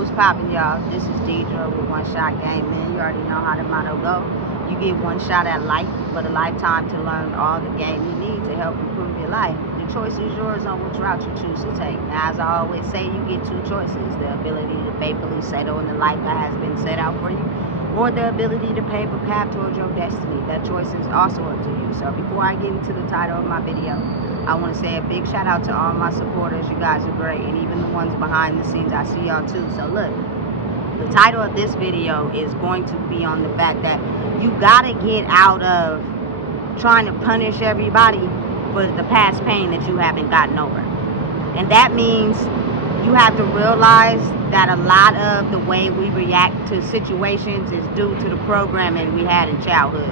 What's poppin', y'all? This is Deidre with One Shot Gaming. You already know how the motto go. You get one shot at life, but a lifetime to learn all the game you need to help improve your life. The choice is yours on which route you choose to take. Now, as I always say, you get two choices: the ability to faithfully settle in the life that has been set out for you, or the ability to pave a path towards your destiny. That choice is also up to you. So before I get into the title of my video, I want to say a big shout out to all my supporters. You guys are great, and even the ones behind the scenes, I see y'all too. So look, the title of this video is going to be on the fact that you gotta get out of trying to punish everybody for the past pain that you haven't gotten over. And that means you have to realize that a lot of the way we react to situations is due to the programming we had in childhood.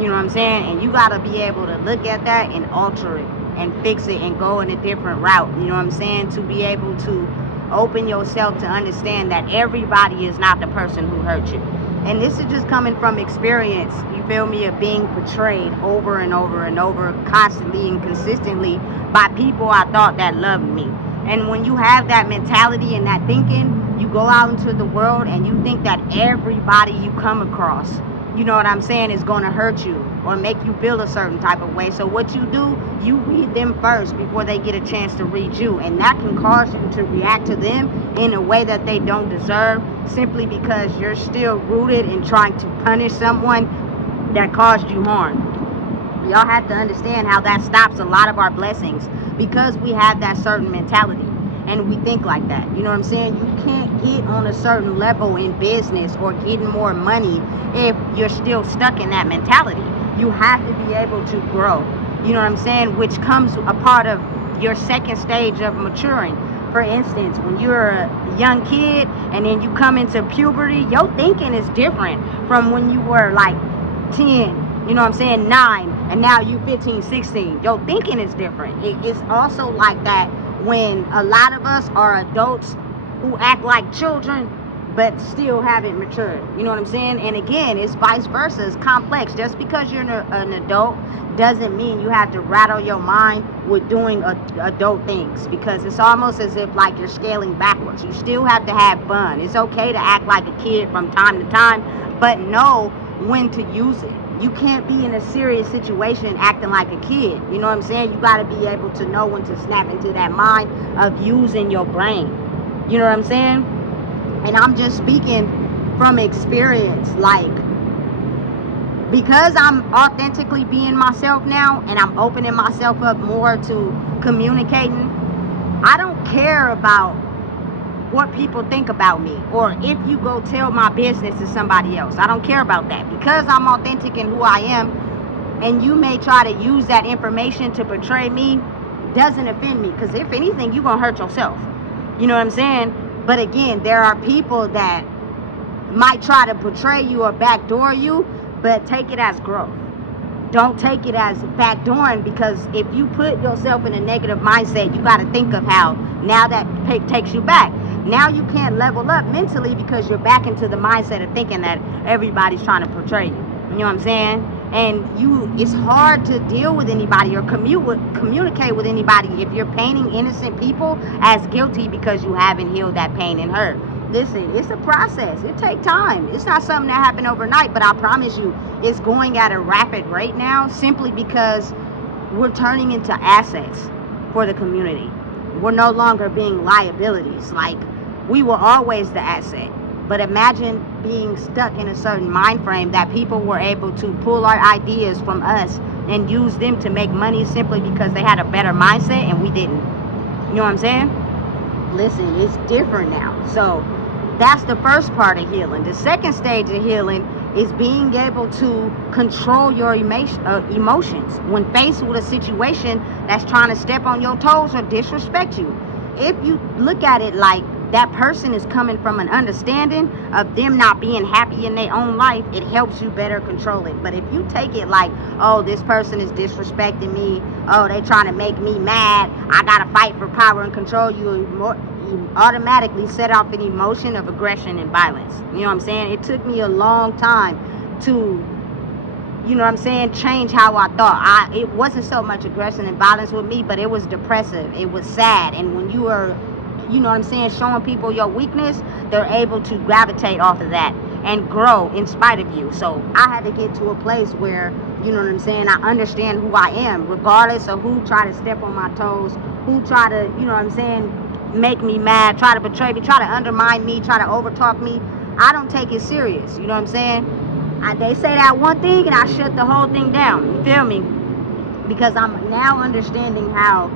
You know what I'm saying? And you gotta be able to look at that and alter it and fix it and go in a different route. You know what I'm saying? To be able to open yourself to understand that everybody is not the person who hurt you. And this is just coming from experience, you feel me, of being portrayed over and over and over, constantly and consistently by people I thought that loved me. And when you have that mentality and that thinking, you go out into the world and you think that everybody you come across, you know what I'm saying, is going to hurt you or make you feel a certain type of way. So what you do, you read them first before they get a chance to read you. And that can cause you to react to them in a way that they don't deserve, simply because you're still rooted in trying to punish someone that caused you harm. Y'all have to understand how that stops a lot of our blessings, because we have that certain mentality and we think like that. You know what I'm saying? You can't get on a certain level in business or getting more money if you're still stuck in that mentality. You have to be able to grow. You know what I'm saying? Which comes a part of your second stage of maturing. For instance, when you're a young kid and then you come into puberty, your thinking is different from when you were like 10, you know what I'm saying, 9, and now you 15, 16. Your thinking is different. It's also like that when a lot of us are adults who act like children but still haven't matured. You know what I'm saying? And again, it's vice versa. It's complex. Just because you're an adult doesn't mean you have to rattle your mind with doing adult things, because it's almost as if like you're scaling backwards. You still have to have fun. It's okay to act like a kid from time to time, but know when to use it. You can't be in a serious situation acting like a kid. You know what I'm saying? You got to be able to know when to snap into that mind of using your brain. You know what I'm saying? And I'm just speaking from experience, like, because I'm authentically being myself now and I'm opening myself up more to communicating, I don't care about what people think about me, or if you go tell my business to somebody else. I don't care about that, because I'm authentic in who I am. And you may try to use that information to portray me, doesn't offend me, because if anything, you're gonna hurt yourself. You know what I'm saying? But again, there are people that might try to portray you or backdoor you, but take it as growth. Don't take it as backdooring, because if you put yourself in a negative mindset, you got to think of how now that takes you back. Now you can't level up mentally because you're back into the mindset of thinking that everybody's trying to portray you. You know what I'm saying? And it's hard to deal with anybody or communicate with anybody if you're painting innocent people as guilty because you haven't healed that pain and hurt. Listen, it's a process. It takes time. It's not something that happened overnight, but I promise you, it's going at a rapid rate now, simply because we're turning into assets for the community. We're no longer being liabilities. Like, we were always the asset. But imagine being stuck in a certain mind frame that people were able to pull our ideas from us and use them to make money simply because they had a better mindset and we didn't. You know what I'm saying? Listen, it's different now. So that's the first part of healing. The second stage of healing is being able to control your emotions when faced with a situation that's trying to step on your toes or disrespect you. If you look at it like that person is coming from an understanding of them not being happy in their own life, it helps you better control it. But if you take it like, oh, this person is disrespecting me, oh, they trying to make me mad, I gotta fight for power and control, you automatically set off an emotion of aggression and violence. You know what I'm saying? It took me a long time to, you know what I'm saying, change how I thought. It wasn't so much aggression and violence with me, but it was depressive. It was sad. And when you are you know what I'm saying, showing people your weakness, they're able to gravitate off of that and grow in spite of you. So I had to get to a place where, you know what I'm saying, I understand who I am, regardless of who try to step on my toes, who try to, you know what I'm saying, make me mad, try to betray me, try to undermine me, try to overtalk me. I don't take it serious, you know what I'm saying? They say that one thing and I shut the whole thing down, you feel me? Because I'm now understanding how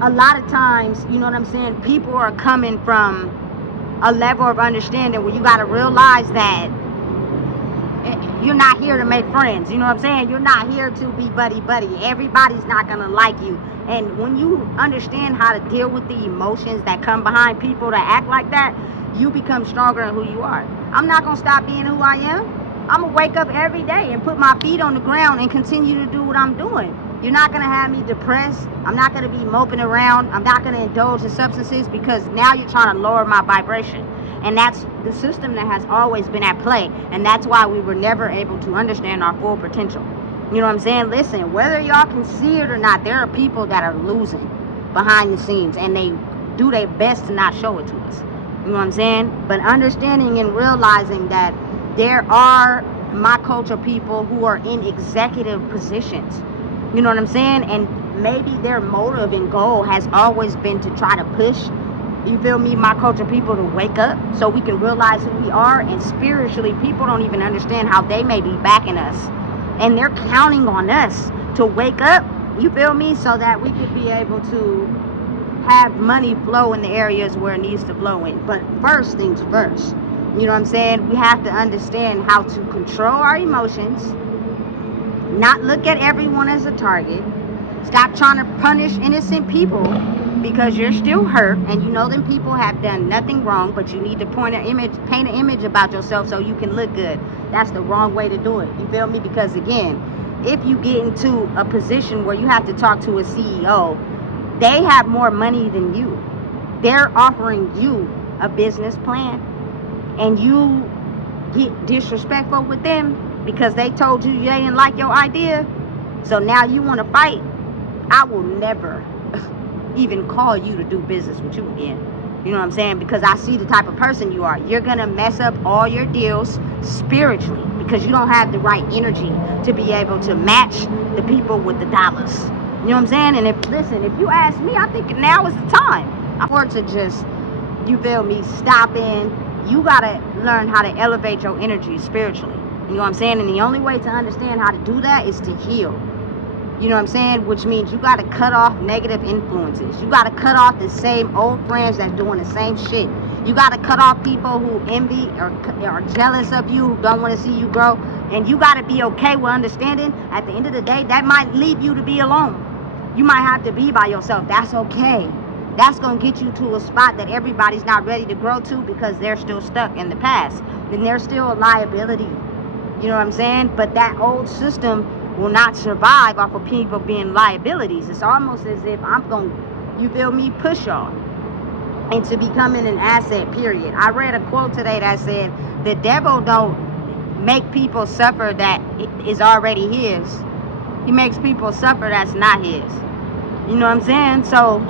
a lot of times, you know what I'm saying, people are coming from a level of understanding where you got to realize that you're not here to make friends, you know what I'm saying? You're not here to be buddy-buddy. Everybody's not going to like you. And when you understand how to deal with the emotions that come behind people that act like that, you become stronger in who you are. I'm not going to stop being who I am. I'm going to wake up every day and put my feet on the ground and continue to do what I'm doing. You're not going to have me depressed. I'm not going to be moping around. I'm not going to indulge in substances because now you're trying to lower my vibration. And that's the system that has always been at play. And that's why we were never able to understand our full potential. You know what I'm saying? Listen, whether y'all can see it or not, there are people that are losing behind the scenes. And they do their best to not show it to us. You know what I'm saying? But understanding and realizing that there are my culture people who are in executive positions. You know what I'm saying? And maybe their motive and goal has always been to try to push, you feel me, my culture people to wake up so we can realize who we are. And spiritually, people don't even understand how they may be backing us. And they're counting on us to wake up, you feel me, so that we could be able to have money flow in the areas where it needs to flow in. But first things first, you know what I'm saying? We have to understand how to control our emotions, not look at everyone as a target. Stop trying to punish innocent people because you're still hurt and you know them people have done nothing wrong, but you need to paint an image about yourself so you can look good. That's the wrong way to do it. You feel me? Because again, if you get into a position where you have to talk to a CEO, they have more money than you. They're offering you a business plan and you get disrespectful with them because they told you they didn't like your idea. So now you want to fight. I will never even call you to do business with you again. You know what I'm saying? Because I see the type of person you are. You're going to mess up all your deals spiritually because you don't have the right energy to be able to match the people with the dollars. You know what I'm saying? And if you ask me, I think now is the time. Or to just, you feel me, stop in. You got to learn how to elevate your energy spiritually. You know what I'm saying? And the only way to understand how to do that is to heal. You know what I'm saying? Which means you got to cut off negative influences. You got to cut off the same old friends that's doing the same shit. You got to cut off people who envy or are jealous of you, who don't want to see you grow. And you got to be okay with understanding at the end of the day, that might leave you to be alone. You might have to be by yourself. That's okay. That's going to get you to a spot that everybody's not ready to grow to because they're still stuck in the past. Then they're still a liability. You know what I'm saying? But that old system will not survive off of people being liabilities. It's almost as if I'm going to, you feel me, push y'all into becoming an asset, period. I read a quote today that said, the devil don't make people suffer that is already his. He makes people suffer that's not his. You know what I'm saying? So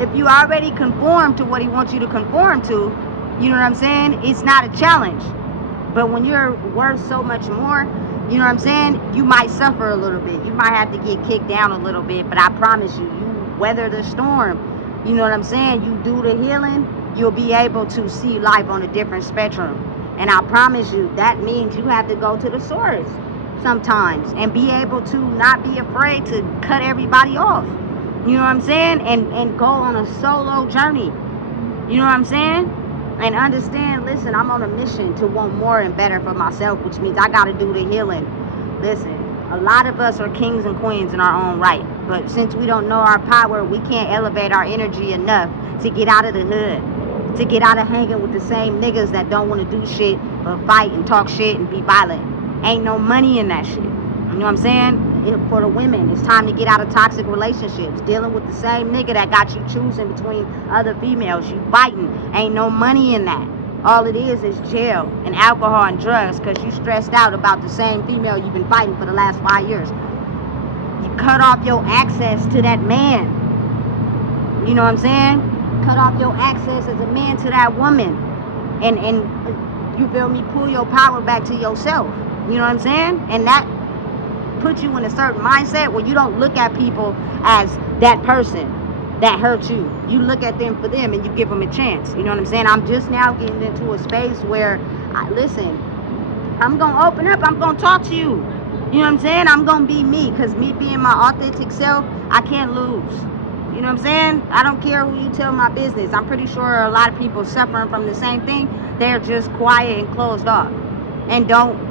if you already conform to what he wants you to conform to, you know what I'm saying? It's not a challenge. But when you're worth so much more, you know what I'm saying? You might suffer a little bit. You might have to get kicked down a little bit. But I promise you, you weather the storm. You know what I'm saying? You do the healing, you'll be able to see life on a different spectrum. And I promise you, that means you have to go to the source sometimes and be able to not be afraid to cut everybody off. You know what I'm saying? And go on a solo journey. You know what I'm saying? And understand, listen, I'm on a mission to want more and better for myself, which means I got to do the healing. Listen, a lot of us are kings and queens in our own right. But since we don't know our power, we can't elevate our energy enough to get out of the hood, to get out of hanging with the same niggas that don't want to do shit but fight and talk shit and be violent. Ain't no money in that shit. You know what I'm saying? For the women, it's time to get out of toxic relationships, dealing with the same nigga that got you choosing between other females. You fighting. Ain't no money in that. All it is jail and alcohol and drugs because you stressed out about the same female you've been fighting for the last 5 years. You cut off your access to that man. You know what I'm saying? cut off your access as a man to that woman, and you feel me, pull your power back to yourself. You know what I'm saying? And that puts you in a certain mindset where you don't look at people as that person that hurt you. You look at them for them and you give them a chance. You know what I'm saying? I'm just now getting into a space where, listen, I'm going to open up. I'm going to talk to you. You know what I'm saying? I'm going to be me, because me being my authentic self, I can't lose. You know what I'm saying? I don't care who you tell my business. I'm pretty sure a lot of people suffering from the same thing. They're just quiet and closed off and don't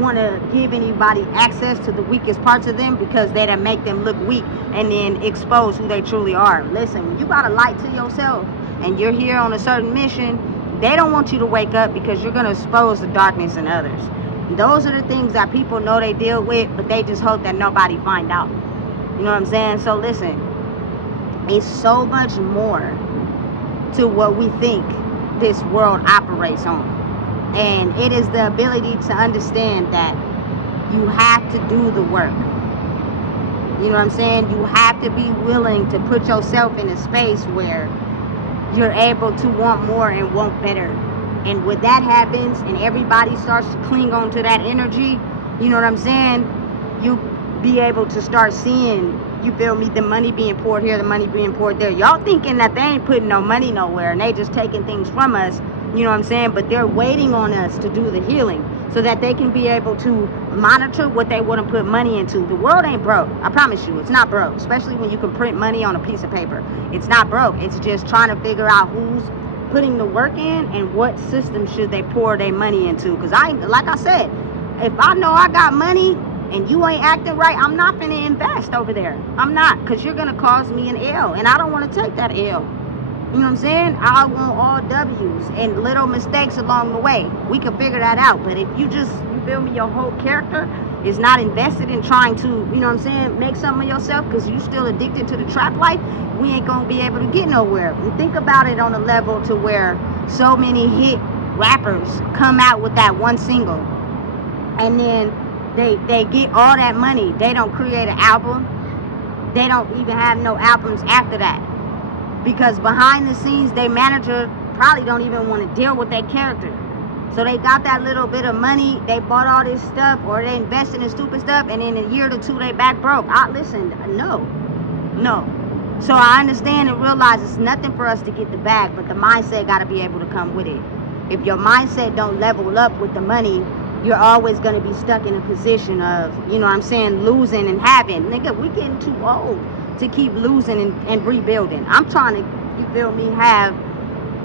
want to give anybody access to the weakest parts of them, because that'll make them look weak and then expose who they truly are. Listen, when you got a light to yourself and you're here on a certain mission, they don't want you to wake up, because you're going to expose the darkness in others. Those are the things that people know they deal with, but they just hope that nobody find out. You know what I'm saying? So listen, it's so much more to what we think this world operates on. And it is the ability to understand that you have to do the work. You know what I'm saying? You have to be willing to put yourself in a space where you're able to want more and want better. And when that happens and everybody starts to cling on to that energy, you know what I'm saying? You be able to start seeing, you feel me, the money being poured here, the money being poured there. Y'all thinking that they ain't putting no money nowhere and they just taking things from us. You know what I'm saying? But they're waiting on us to do the healing so that they can be able to monitor what they want to put money into. The world ain't broke. I promise you, it's not broke. Especially when you can print money on a piece of paper. It's not broke. It's just trying to figure out who's putting the work in and what system should they pour their money into. Because like I said, if I know I got money and you ain't acting right, I'm not finna invest over there. I'm not, because you're gonna cause me an L, and I don't want to take that L. You know what I'm saying? I want all W's and little mistakes along the way. We can figure that out. But if you feel me, your whole character is not invested in trying to, you know what I'm saying, make something of yourself, because you still addicted to the trap life, we ain't gonna be able to get nowhere. And think about it on a level to where so many hit rappers come out with that one single, and then they get all that money. They don't create an album. They don't even have no albums after that. Because behind the scenes, their manager probably don't even want to deal with their character. So they got that little bit of money, they bought all this stuff, or they invested in stupid stuff, and in a year or two, they back broke. Listen, no. So I understand and realize it's nothing for us to get the bag, but the mindset got to be able to come with it. If your mindset don't level up with the money, you're always going to be stuck in a position of, you know what I'm saying, losing and having. Nigga, we getting too old to keep losing and rebuilding. I'm trying to, you feel me, have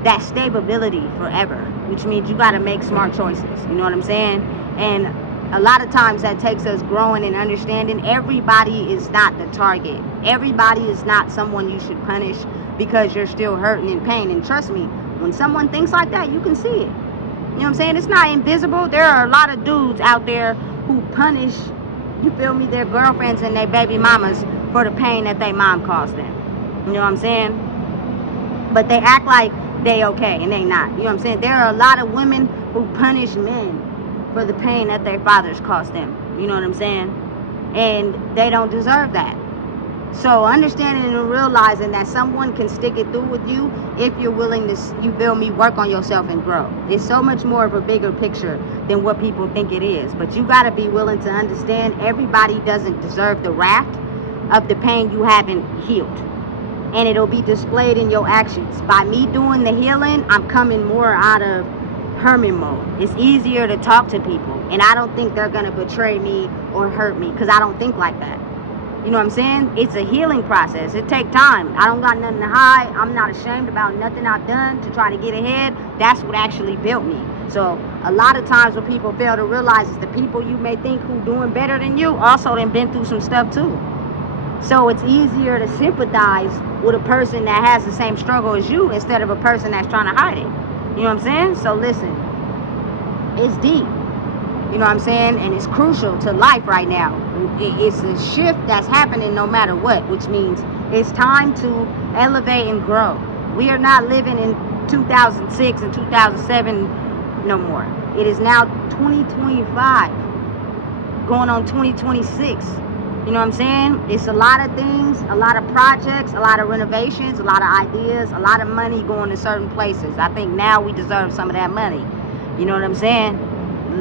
that stability forever, which means you got to make smart choices. You know what I'm saying? And a lot of times that takes us growing and understanding everybody is not the target. Everybody is not someone you should punish because you're still hurting and pain. And trust me, when someone thinks like that, you can see it. You know what I'm saying? It's not invisible. There are a lot of dudes out there who punish, you feel me, their girlfriends and their baby mamas for the pain that their mom caused them. You know what I'm saying? But they act like they okay, and they not. You know what I'm saying? There are a lot of women who punish men for the pain that their fathers caused them. You know what I'm saying? And they don't deserve that. So understanding and realizing that someone can stick it through with you if you're willing to, you feel me, work on yourself and grow. It's so much more of a bigger picture than what people think it is. But you got to be willing to understand everybody doesn't deserve the wrath of the pain you haven't healed. And it'll be displayed in your actions. By me doing the healing, I'm coming more out of hermit mode. It's easier to talk to people, and I don't think they're gonna betray me or hurt me, because I don't think like that. You know what I'm saying? It's a healing process. It takes time. I don't got nothing to hide. I'm not ashamed about nothing I've done to try to get ahead. That's what actually built me. So a lot of times what people fail to realize is the people you may think who doing better than you also done been through some stuff too. So it's easier to sympathize with a person that has the same struggle as you instead of a person that's trying to hide it. You know what I'm saying? So listen, it's deep. You know what I'm saying? And it's crucial to life right now. It's a shift that's happening no matter what, which means it's time to elevate and grow. We are not living in 2006 and 2007 no more. It is now 2025, going on 2026. You know what I'm saying? It's a lot of things, a lot of projects, a lot of renovations, a lot of ideas, a lot of money going to certain places. I think now we deserve some of that money. You know what I'm saying?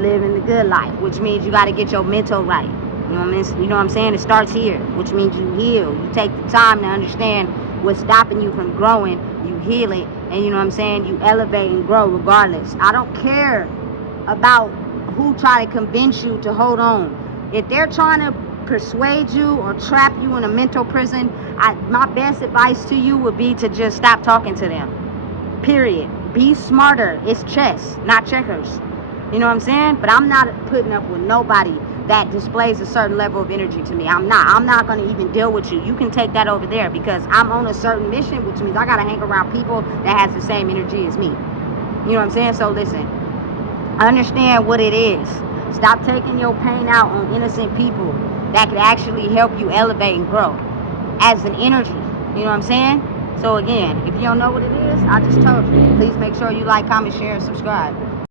Living the good life, which means you got to get your mental right. You know what I mean? You know what I'm saying? It starts here, which means you heal. You take the time to understand what's stopping you from growing. You heal it, and you know what I'm saying? You elevate and grow regardless. I don't care about who try to convince you to hold on. If they're trying to persuade you or trap you in a mental prison, my best advice to you would be to just stop talking to them. Period. Be smarter. It's chess, not checkers. You know what I'm saying? But I'm not putting up with nobody that displays a certain level of energy to me. I'm not going to even deal with you. You can take that over there, because I'm on a certain mission, which means I got to hang around people that has the same energy as me. You know what I'm saying? So listen, understand what it is. Stop taking your pain out on innocent people that could actually help you elevate and grow as an energy. You know what I'm saying? So again, if you don't know what it is, I just told you. Please make sure you like, comment, share, and subscribe.